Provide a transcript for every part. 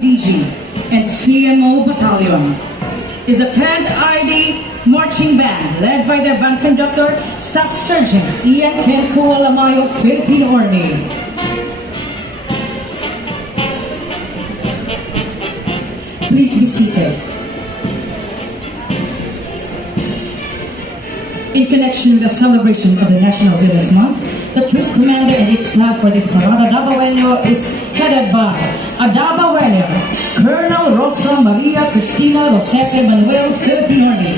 DG and CMO Battalion is the 10th ID Marching Band led by their band conductor, Staff Sergeant Ian Kenko Alamayo, Philippine Army. Please be seated. In connection with the celebration of the National Women's Month, the troop commander and its staff for this Parada Davaoenyo is headed by a Davaoenyo, Colonel Rosa Maria Cristina Rosete Manuel, Philippine Army,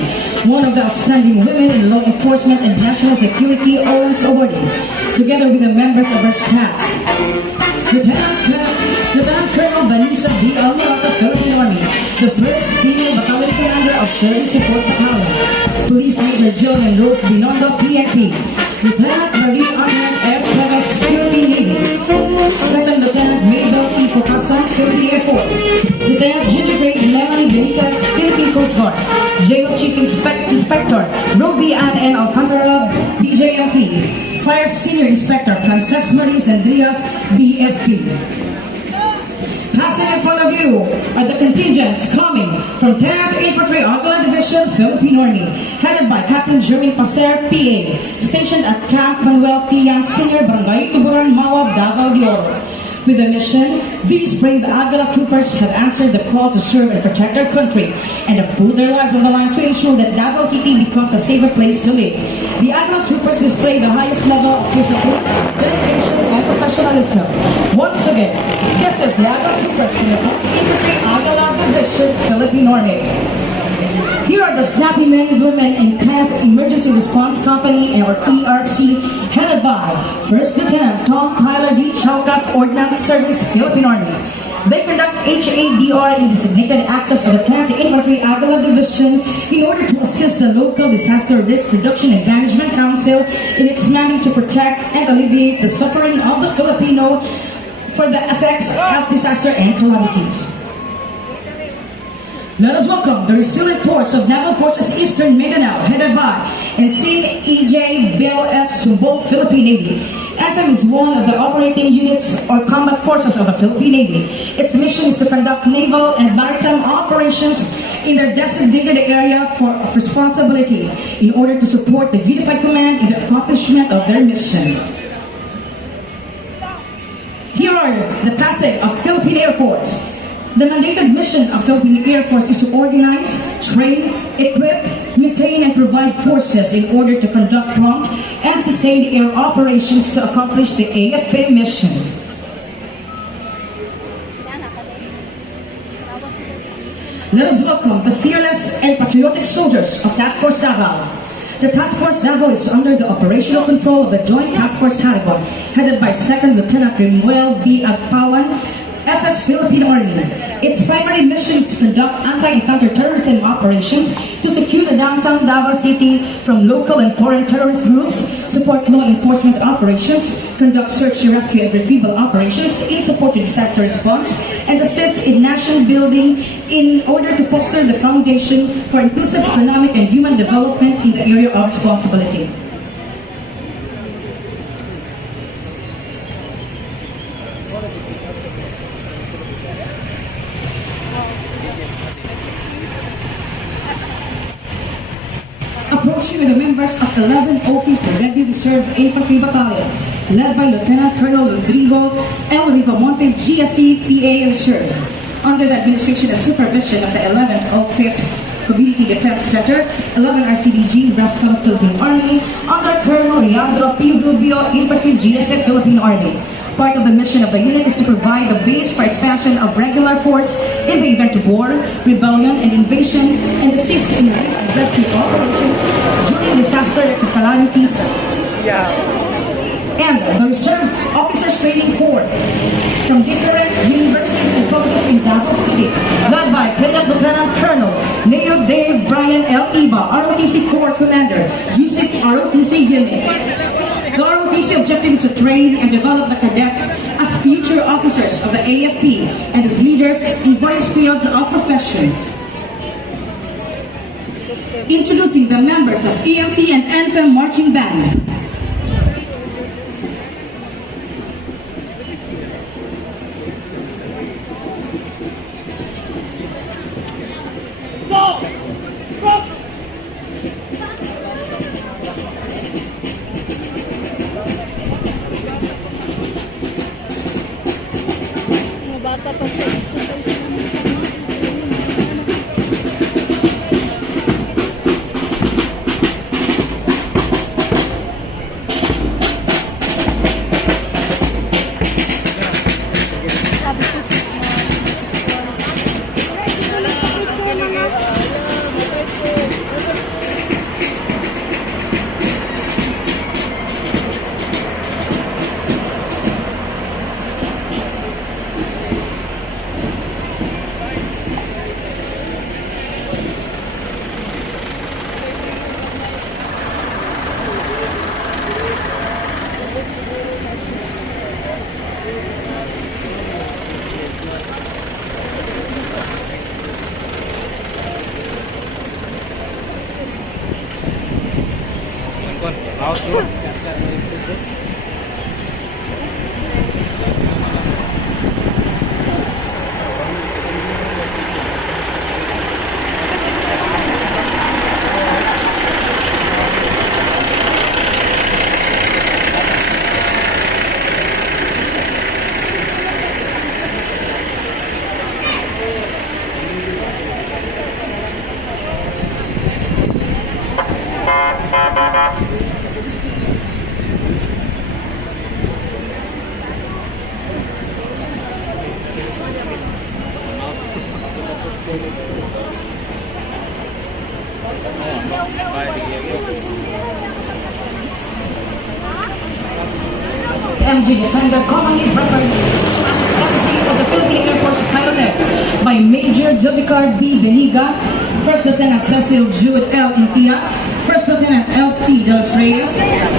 one of the outstanding women in law enforcement and national security Owens awardee, together with the members of her staff. Lieutenant Colonel Vanessa D. Alvarado, Philippine Army, the first female battalion commander of Service Support Battalion. Police Major Jillian Rose Binondo, PNP. Lieutenant Marie Ann F. Perez, Philippine Navy. Second Lieutenant Mabel P. Focasan, Philippine Air Force. Lieutenant Junior Grade Melanie Benitez, Philippine Coast Guard. Jail Chief Inspector Rovi Ann N. Alcantara, BJMP. Fire Senior Inspector Frances Marie Zandrias, BFP. Passing in front of you are the contingents coming from 10th Infantry Aguila Division, Philippine Army, headed by Captain Jermaine Paser, PA, stationed at Camp Manuel Tiang Senior, Barangay Tuburan, Mawab, Davao de Oro. With a mission, these brave Aguila troopers have answered the call to serve and protect their country and have put their lives on the line to ensure that Davao City becomes a safer place to live. The Aguila troopers display the highest level of discipline, dedication, and professionalism. Once again, this is the Aguila troopers from the 10th Infantry Aguila Division, Philippine Army. Here are the snappy men and women in 10th Emergency Response Company, or ERC, headed by First Lieutenant Tom Tyler D. Chalcas, Ordnance Service, Philippine Army. They conduct HADR in designated access of the 10th Infantry Aguila Division in order to assist the local Disaster Risk Reduction and Management Council in its mandate to protect and alleviate the suffering of the Filipino for the effects of disaster and calamities. Let us welcome the resilient force of Naval Forces Eastern Mindanao, headed by Ensign E.J. Bill F. Sumbol, Philippine Navy. NFM is one of the operating units or combat forces of the Philippine Navy. Its mission is to conduct naval and maritime operations in their designated area of responsibility in order to support the Unified Command in the accomplishment of their mission. Here are the passing of Philippine Air Force. The mandated mission of Philippine Air Force is to organize, train, equip, maintain, and provide forces in order to conduct prompt and sustained air operations to accomplish the AFP mission. Let us welcome the fearless and patriotic soldiers of Task Force Davao. The Task Force Davao is under the operational control of the Joint Task Force Haragon, headed by 2nd Lieutenant Rimuel B. Agpawan, FS Philippine Army. Its primary mission is to conduct anti-counterterrorism operations to secure the downtown Davao City from local and foreign terrorist groups, support law enforcement operations, conduct search, rescue, and retrieval operations in support of disaster response, and assist in nation building in order to foster the foundation for inclusive economic and human development in the area of responsibility. Approaching with the members of 1105th Ready Reserve Infantry Battalion, led by Lieutenant Colonel Rodrigo L. Rivamonte, GSC, PA Reserve, under the administration and supervision of the 1105th Community Defense Center, 11 RCDG, Rascal Philippine Army, under Colonel Leandro P. Rubio, Infantry, GSF, Philippine Army. Part of the mission of the unit is to provide the base for expansion of regular force in the event of war, rebellion, and invasion, and assist in relief and rescue operations during disaster and calamities. And the Reserve Officers Training Corps from different universities and colleges in Davao City, led by Cadet Lieutenant Colonel Leo Dave Brian L. Iba, ROTC Corps Commander, Yusuf ROTC Unit. The ROTC objective is to train and develop the cadets as future officers of the AFP and as leaders in various fields of professions. Introducing the members of EMC and NFM Marching Band. MG Defender, commonly referred to as MG of the Philippine Air Force piloted by Major Jovicar B. Beniga, First Lieutenant Cecil Jude L. Intia, First Lieutenant L.P. De Los Reyes,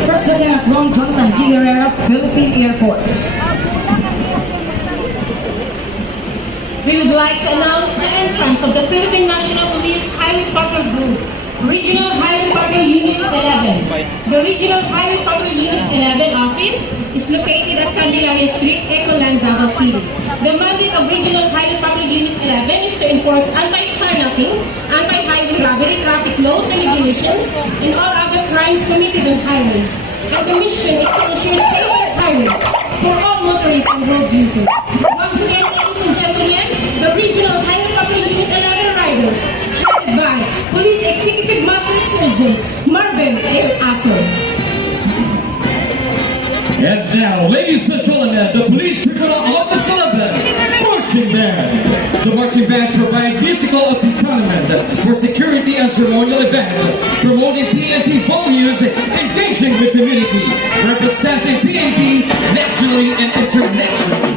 First Lieutenant Ron Jonathan G. Herrera, Philippine Air Force. We would like to announce the entrance of the Philippine National Police Highway Patrol Group, Regional Highway Patrol Unit 11. The Regional Highway Patrol Unit 11 office is located at Candelaria Street, Ecoland, Davao City. The mandate of Regional Highway Patrol Unit 11 is to enforce anti-carjacking, anti-highway robbery, traffic laws and regulations, and all other crimes committed on highways. And the mission is to ensure safer highways for all motorists and road users. Once again, ladies and gentlemen, the Regional Highway Patrol Unit 11 riders, headed by Police Executive Master Sergeant Marvin L. Aso. And now, ladies and gentlemen, the Police Regional Office 11 Marching Band. The marching bands provide musical accompaniment for security and ceremonial events, promoting PNP values, engaging with community, representing PNP nationally and internationally.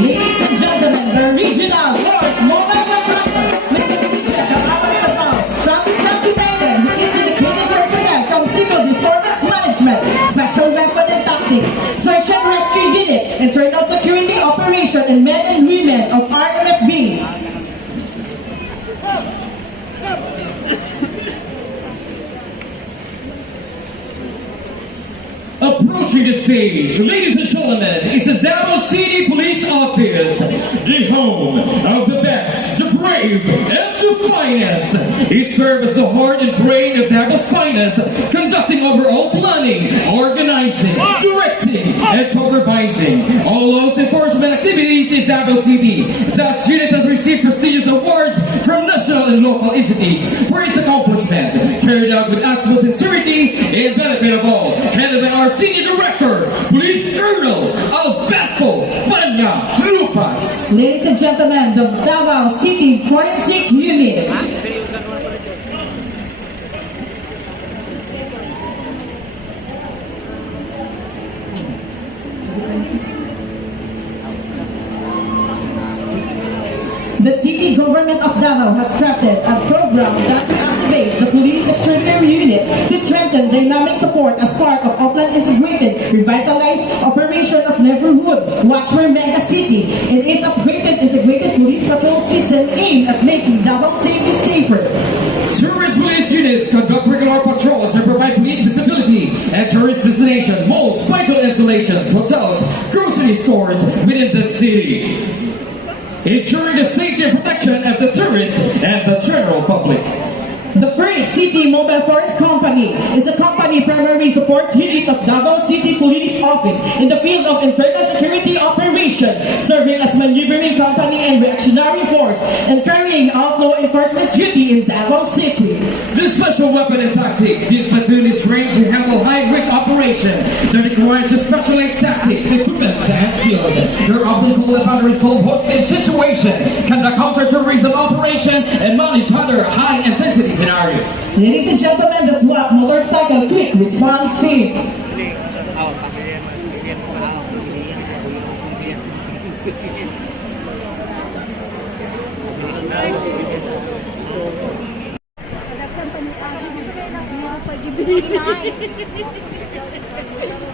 Ladies and gentlemen, the Regional Force Mobile Patrol with the leader of our Davao, from the activated, who is dedicated personnel from Civil Disturbance Management, Special Weapon and Tactics, Search and Rescue Unit, Internal Security Operation, and men and women of RMFB. Approaching the stage, ladies and gentlemen, is the Davao City Police Office, the home of the best, the brave, and the finest. It serves as the heart and brain of Davao's finest, conducting overall planning, organizing, directing, and supervising all laws enforcement activities in Davao City. Thus, unit has received prestigious awards from national and local entities for its accomplishments, carried out with utmost sincerity and benefit of all, headed by our Senior Director, Police Colonel Alberto Panya Lupas. Ladies and gentlemen, the Davao City Forensic Unit. The city government of Davao has crafted a program that activates the police extraordinary unit to strengthen dynamic support as part of Upland Integrated Revitalized Operation of Neighborhood Watchware Mega City. It is upgraded integrated police patrol system aimed at making Davao City safer. Tourist police units conduct regular patrols and provide police visibility at tourist destinations, malls, vital installations, hotels, grocery stores within the city, ensuring the safety and protection of the tourists and the general public. The first City Mobile Force Company is the company primary support unit of Davao City Police Office in the field of internal security operation, serving as maneuvering company and reactionary force and carrying out law enforcement duty in Davao City. The special weapon and tactics. This platoon is trained to handle high-risk operation that requires specialized tactics, equipment, and skills. They're often called upon to resolve hostage situation, conduct counter-terrorism operation, and manage other high-intensity scenarios. Ladies and gentlemen, the SWAT Motorcycle Quick Response Team.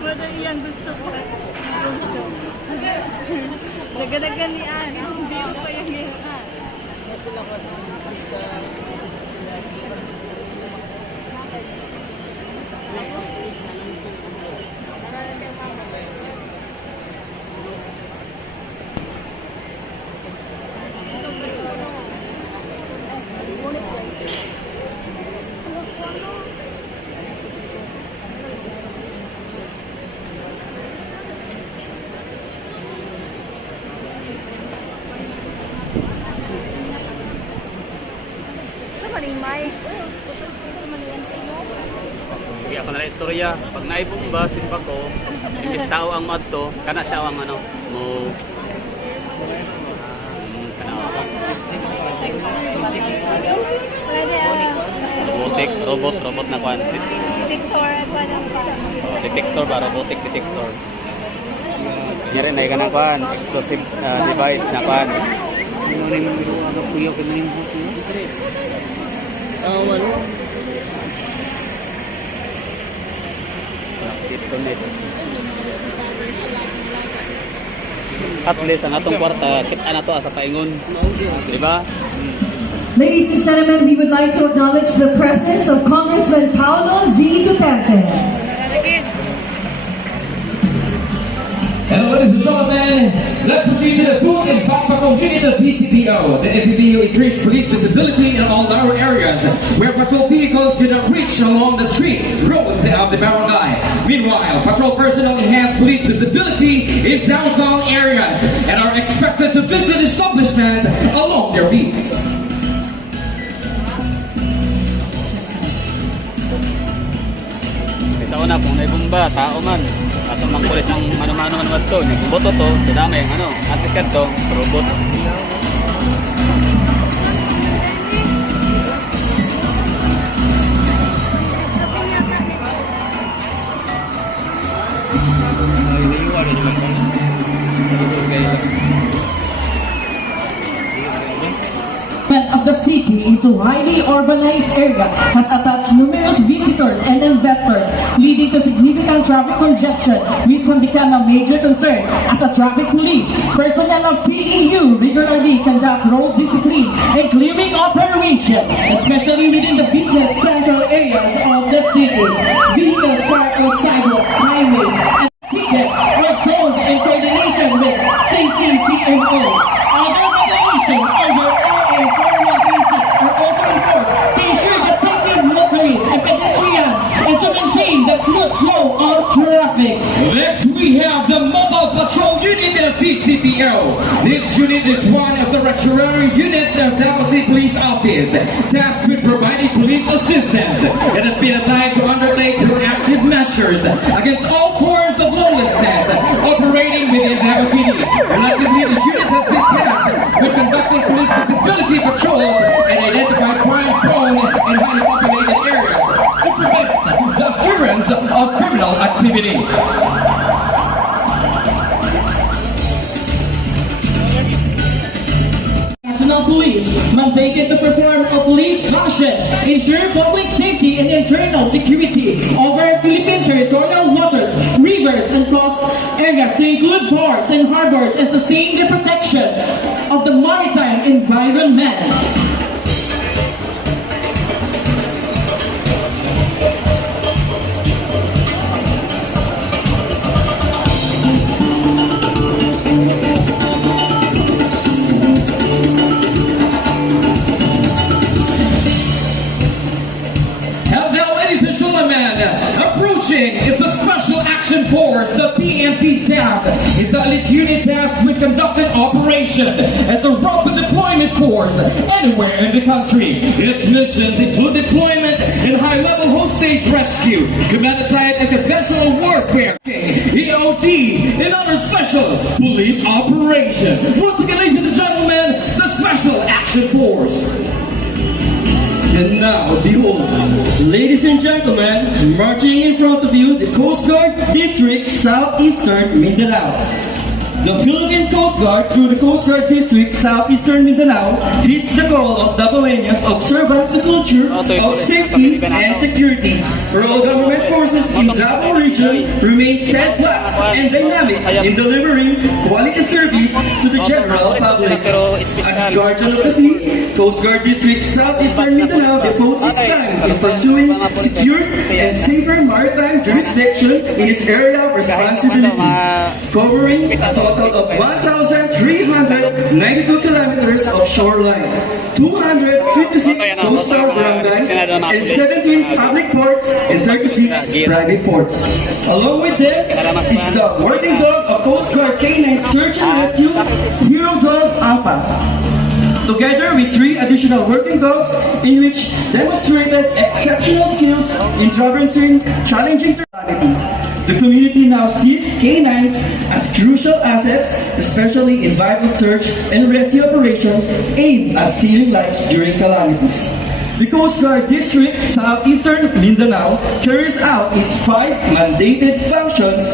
Madali yan gusto ko. Nagadagan ni Anne. Hindi ko pa yung hiraan. Sige ako na istorya. Pag naibumba, simba ko, imbis tao ang madto, kana siya ang ano, mo... Robot na kwan. Detector ba? Robotic detector. Nyari na ikan na kwan, explosive device na kwan. At least ang atong kwarta, kita na to sa paingon. Diba? Ladies and gentlemen, we would like to acknowledge the presence of Congressman Paulo Z. Duterte. And ladies and gentlemen, let's proceed to the Food and Fire Patrol Unit of PCPO. The FPPU increased police visibility in all narrow areas where patrol vehicles do not reach along the street, roads of the barangay. Meanwhile, patrol personnel enhance police visibility in downtown areas and are expected to visit establishments along their beat. Sa una, kung naibumba, tao man. Atong mga kulit ng mano-mano man ito. Nagbuboto to, dinami, ano, antikat to, robot. Of the city into highly urbanized area has attached numerous visitors and investors, leading to significant traffic congestion, which has become a major concern. As a traffic police, personnel of TEU regularly conduct road discipline and clearing operation, especially within the business central areas of the city. Vehicles parked on sidewalks, highways, and tickets are towed in coordination with CCTMO. Other regulations under RA 4136 are also enforced to ensure the safety of motorists and pedestrians and to maintain the smooth flow of traffic. Next, we have the Mobile Patrol Unit of PCPO. This unit is one of the regulatory units of Davao City Police Office, tasked with providing police assistance. It has been assigned to undertake proactive measures against all forms of lawlessness operating within Davao City. Collectively, the unit has been tasked with conducting police visibility patrols and identify crime-prone and highly populated areas to prevent the occurrence of criminal activity. National Police mandated to perform a police function, ensure public safety and internal security over Philippine territorial waters, rivers, and coast areas to include ports and harbors and sustain the protection of the maritime environment. tasked with conducting operation as a rapid deployment force anywhere in the country. Its missions include deployment in high-level hostage rescue, humanitarian and conventional warfare, EOD, and other special police operations. Once again, ladies and gentlemen, the Special Action Force. And now, behold, ladies and gentlemen, marching in front of you, the Coast Guard District Southeastern Mindanao. The Philippine Coast Guard, through the Coast Guard District Southeastern Mindanao, heeds the call of Davaoeños observance the culture of safety and security, where all government forces in Davao region remain steadfast and dynamic in delivering quality service to the general public. As Guardian of the Sea, Coast Guard District Southeastern Mindanao devotes its time in pursuing secure and safer maritime jurisdiction in its area of responsibility, covering a total of 1,392 kilometers of shoreline, 256 coastal barangays, and 17 public ports and 36 private ports. Along with them is the working dog of Coast Guard K9 Search and Rescue, Hero Dog Alpha, together with 3 additional working dogs in which demonstrated exceptional skills in traversing challenging terrain. The community now sees canines as crucial assets, especially in vital search and rescue operations aimed at saving lives during calamities. The Coast Guard District Southeastern Mindanao carries out its 5 mandated functions,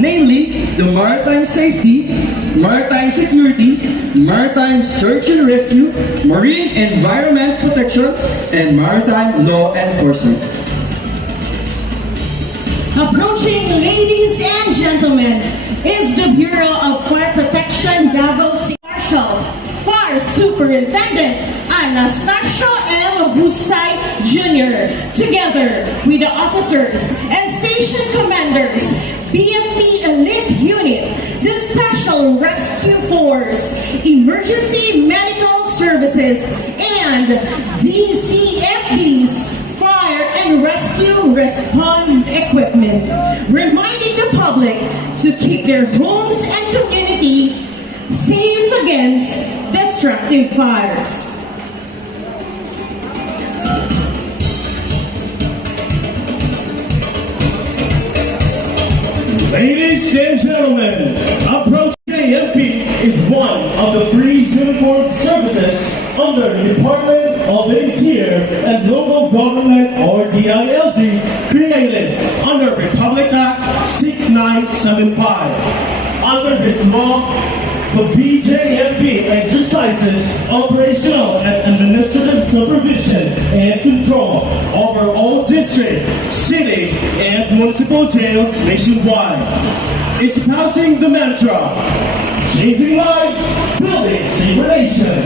namely the maritime safety, maritime security, maritime search and rescue, marine environment protection, and maritime law enforcement. Approaching, ladies and gentlemen, is the Bureau of Fire Protection Davao City Marshal Fire Superintendent Anastasio M. Busay Jr. Together with the officers and station commanders, BFP Elite Unit, the Special Rescue Force, Emergency Medical Services, and DCFD's Fire and Rescue Response Equipment, reminding the public to keep their homes and community safe against destructive fires. Ladies and gentlemen, Approach KMP is one of the 3 uniformed services under the Department of Interior and Local Government, or DILG, created under Republic Act 6975. Under this law, the BJMP exercises operational and administrative supervision and control over all district, city, and municipal jails nationwide. Espousing the mantra, changing lives, building a safer nation,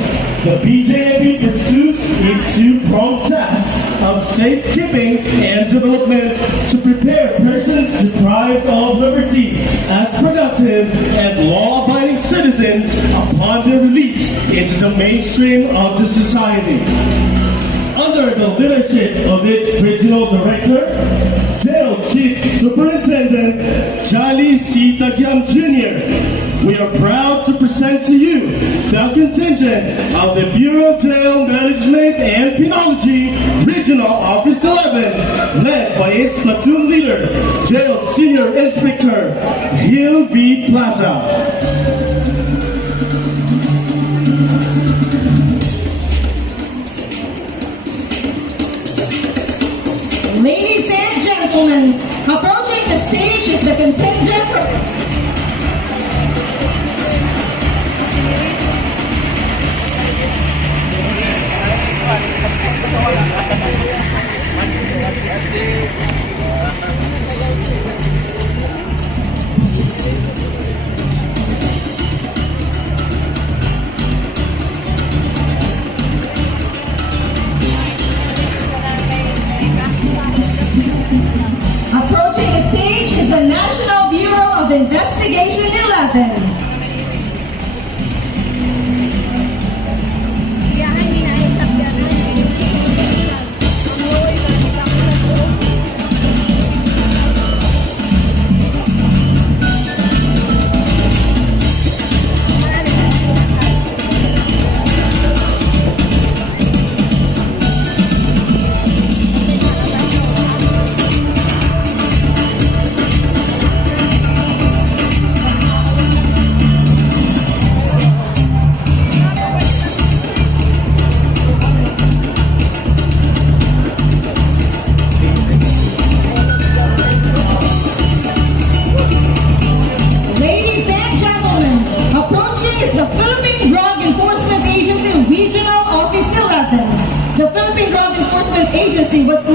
the BJMP pursues its 2-pronged task of safekeeping and development to prepare persons deprived of liberty as productive and law-abiding citizens upon their release into the mainstream of the society. Under the leadership of its regional director, Jail Chief Superintendent Jali C. Tagyam Jr., we are proud to present to you the contingent of the Bureau of Jail Management and Penology Regional Office 11, led by its platoon leader, Jail Senior Inspector Hill V. Plaza. Ladies and gentlemen, approaching the stage is the contingent from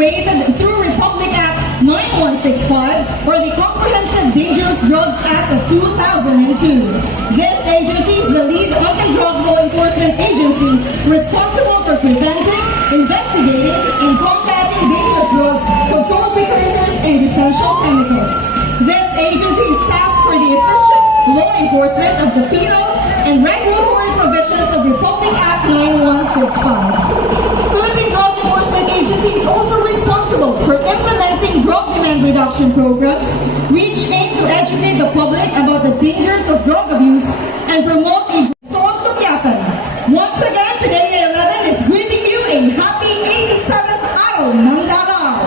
created through Republic Act 9165 or the Comprehensive Dangerous Drugs Act of 2002. This agency is the lead anti-drug law enforcement agency responsible for preventing, investigating, and combating dangerous drugs, controlled precursors, and essential chemicals. This agency is tasked for the efficient law enforcement of the penal and regulatory provisions of Republic Act 9165. Philippine Drug Enforcement Agency is also responsible for implementing drug demand reduction programs, which aim to educate the public about the dangers of drug abuse and promote a solid tukyatan. Once again, Pinay 11 is greeting you a happy 87th Araw ng Davao!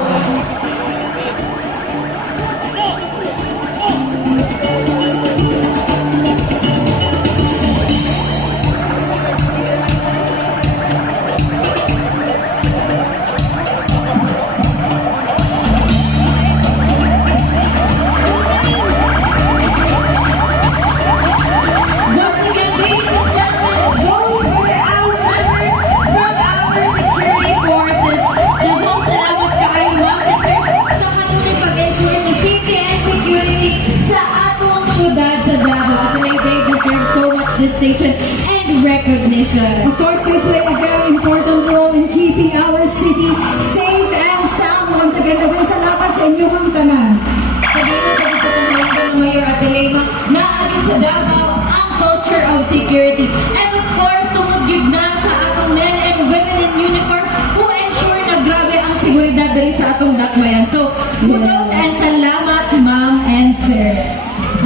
Station and recognition. Of course, they play a very important role in keeping our city safe and sound. Once again, daghang salamat sa inyong tanan. Sabihin sa pagkakalang ng Mayor Adelema na agad sa Davao ang culture of security. And of course, tungod yun na sa atong men and women in uniform who ensure na grabe ang seguridad diri sa atong dakbayan. So, kudos and salamat, ma'am and sir.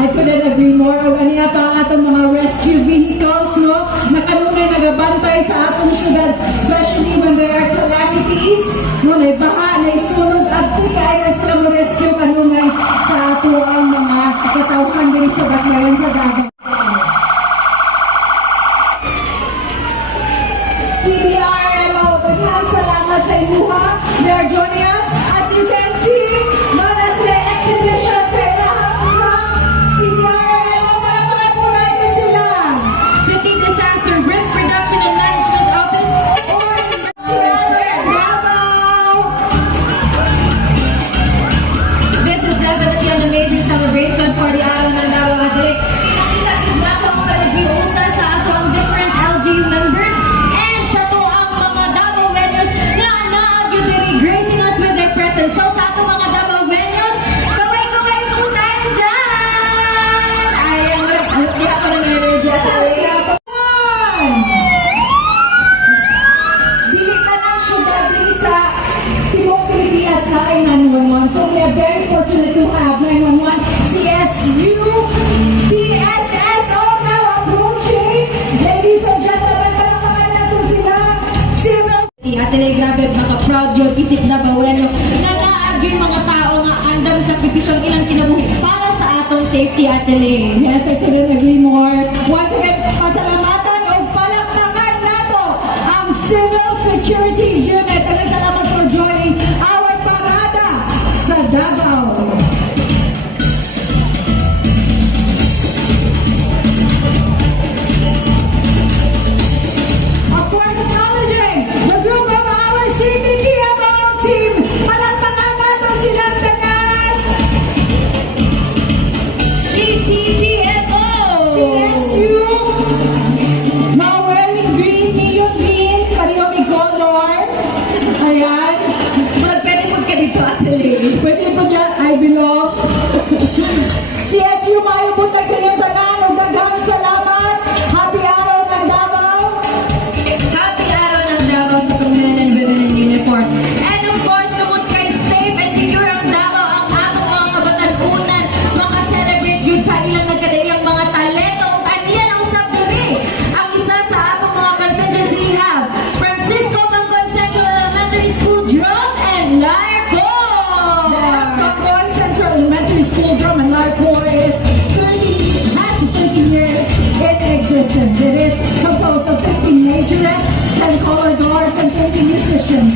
I couldn't agree more. O kanina pa ang atong mga rescue vehicles, no? Nakanunay nagabantay sa atong syudad, especially when there are calamities, no? Naibaha, naisunog, at kaya na sila mo rescue kanunay sa ato ang mga katawhan din sa dakbayan sa Davao. CBRLO, daghang salamat sa inyuha. They are joining us. As you can see, known as the exhibition sa ilahang truck. CBRLO, palapakay po natin sila. City Disaster Risk Reduction and Management Office or Davao! This is definitely an amazing celebration for the Araw ng Davao City. Pinakita na ang panagbiusa sa ato ang different LGU members and sa to ang mga Davao venues na naagyo diri gracing us with their presence. So sa ato mga Davao venues, kaway-kaway po tayo dyan! Ayan, di ako ng energy at Dilitan ang syudad din sa Timog Pilipinas na kay 911. So we are very fortunate to have 911, CSU, PSSO now approaching. Ladies and gentlemen, palakpakan natin sila. Civil Ate Lay, grabe, naka-proud yun, isip na baweno, na naagyo yung mga tao nga andam sa sakripisyong ilang kinabuhi para sa atong safety, Ate Lay. Yes, I couldn't agree more. Once again, pasalamatan o palakpakan nato ang Civil Security Unit. Maraming salamat for joining our parada sa Davao. Of course, acknowledging the group of our CTTMO team. Palakpakan nato silang tanan. CTTMO! CSU, mga wearing green, neon green, kariomi color. Ayan. Pwede po ka dito, Ate Lay. Pwede po niya, I belong. CSU, maayong buntag sa inyong tanan. Ug daghang salamat. Happy Araw ng Davao. Happy Araw ng Davao sa itong men and women in uniform. And of course, tungod kay safe and secure ang Davao ang atong mga kabatanunan, mga celebrate yun sa ilang nagkadayang mga talento ug aniya na usab diri. Ang isa sa atong mga contingency we have Francisco Manggon Central Elementary School Drum and Lyre Corps. Pangol Central Elementary School Drum and Lyre Corps has 30 years in existence. It is composed of 15 majorettes, 10 color guards, and 30 musicians.